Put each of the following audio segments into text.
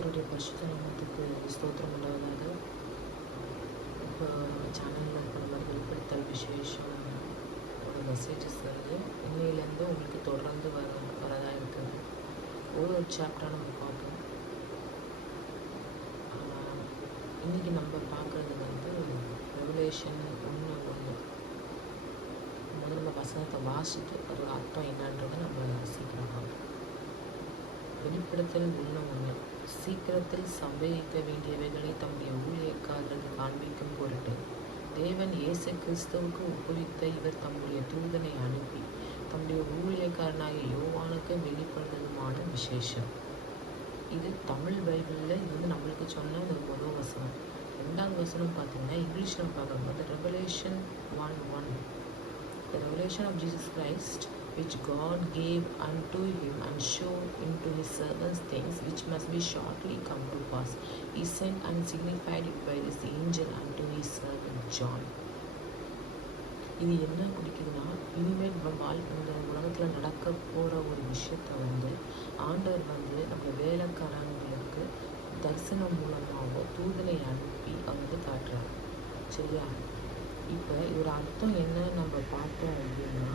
கர்த்தருடைய பரிசுத்த நாமத்துக்கு ஸ்தோத்திரம் உண்டாவதாக. இப்போ சேனலில் இப்போ நம்ம வெளிப்படுத்தல் விசேஷம் ஒரு மெசேஜஸ் வந்து இன்னையிலேருந்து உங்களுக்கு தொடர்ந்து வரதாக இருக்குது. ஒரு சாப்டராக நம்ம பார்ப்போம். இன்றைக்கி நம்ம பார்க்குறது வந்து ரெவலேஷன் 1:1. முதல்ல நம்ம வசனத்தை வாசிட்டு அதோட அர்த்தம் என்னன்றதை நம்ம சீக்கிரம் பார்ப்போம். வெளிப்படுத்தல் 1:1. சீக்கிரத்தில் சம்பவிக்க வேண்டியவைகளை தம்முடைய ஊழியக்காரருக்கு காண்பிக்கும் பொருட்டு தேவன் இயேசு கிறிஸ்துவுக்கு ஒப்புவித்த இவர் தம்முடைய தூதனை அனுப்பி தம்முடைய ஊழியக்காரனாகிய யோவானுக்கு வெளிப்படுத்துமான விசேஷம். இது தமிழ் பைபிளில் இது வந்து நம்மளுக்கு சொன்ன ஒரு முதல் வசனம். 2வது வசனம் பார்த்தீங்கன்னா இங்கிலீஷில் பார்க்கும்போது Revelation 1:1. The revelation of Jesus Christ, which God gave unto him and showed into his servants things which must be shortly come to pass. He sent and signified it by this angel unto his servant John. இது என்ன குறிக்குதுன்னா, இனிமேல் இந்த உலகத்தில் நடக்க போகிற ஒரு விஷயத்தை வந்து ஆண்டவர் வந்து நம்ம வேலைக்காரங்களுக்கு தரிசனம் மூலமாக தூதனை அனுப்பி அவங்க வந்து காட்டுறாங்க. சரியா? இப்போ இதோட அர்த்தம் என்னன்னு நம்ம பார்த்தோம் அப்படின்னா,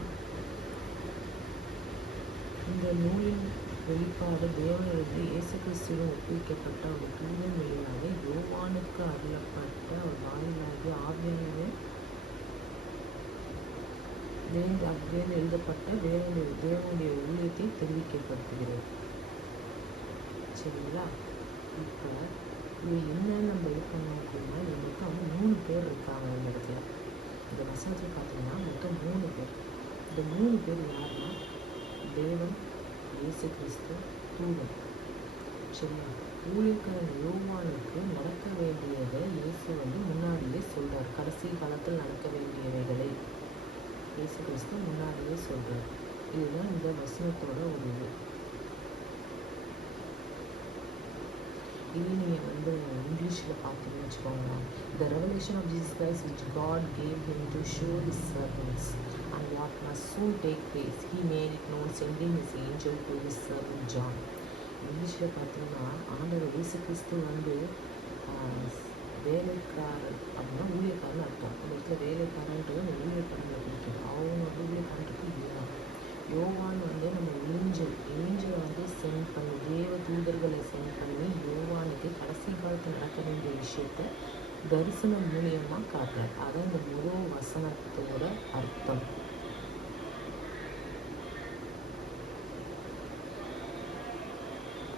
இந்த நூலின் வெளிப்பாடு தேவனிலிருந்து இயேசு கிறிஸ்துவின் ஒப்புவிக்கப்பட்ட ஒரு தூதன் வழியாக யோவானுக்கு அருளப்பட்ட ஒரு வாயிலாகி ஆவியானவர் எழுதப்பட்ட தேவனுடைய ஊழியத்தை தெரிவிக்கப்படுத்துகிறது. சரிங்களா? இப்போ இது என்னன்னு நம்ம இது பண்ணோம் அப்படின்னா, இது மொத்தம் 3 பேர் இருக்காங்க இந்த இடத்துல. இந்த வசனத்தில் பார்த்தீங்கன்னா மொத்தம் 3 பேர். இந்த 3 பேர் யாருன்னா தேவன், இயேசு கிறிஸ்து, தூதன். சரியா? ஊழியக்காரன் யோவானுக்கு நடக்க வேண்டியதை இயேசு வந்து முன்னாடியே சொல்கிறார். கடைசி காலத்தில் நடக்க வேண்டியவைகளை இயேசு கிறிஸ்து முன்னாடியே சொல்கிறார். இதுதான் இந்த வசனத்தோட ஒரு இது நீங்கள் வந்து இங்கிலீஷில் பார்த்தீங்கன்னு வச்சுக்கோங்களேன். The revelation of Jesus Christ which God gave him to show his servants and what must soon take place, he made it known, sending his angel to his servant John. இங்கிலீஷில் பார்த்தீங்கன்னா ஆண்டவர் இயேசு கிறிஸ்து வந்து வேலைக்காரன் அப்படின்னா ஊழியக்காரன் அர்த்தம். இந்த இடத்துல வேலைக்காரன்றது அந்த ஊழியக்காரனை பிடிக்கும். அவங்க வந்து ஊழியக்காரனுக்கு யோவான் வந்து நம்ம ஏஞ்சல் வந்து சென்ட் பண்ணி தேவ தூதர்களை சென்ட் பண்ணி யோவானுக்கு கடைசி காலத்தில் நடக்க வேண்டிய விஷயத்த தரிசனம் மூலியமாக காட்டுறார். அதான் இந்த முதல் வசனத்தோட அர்த்தம்.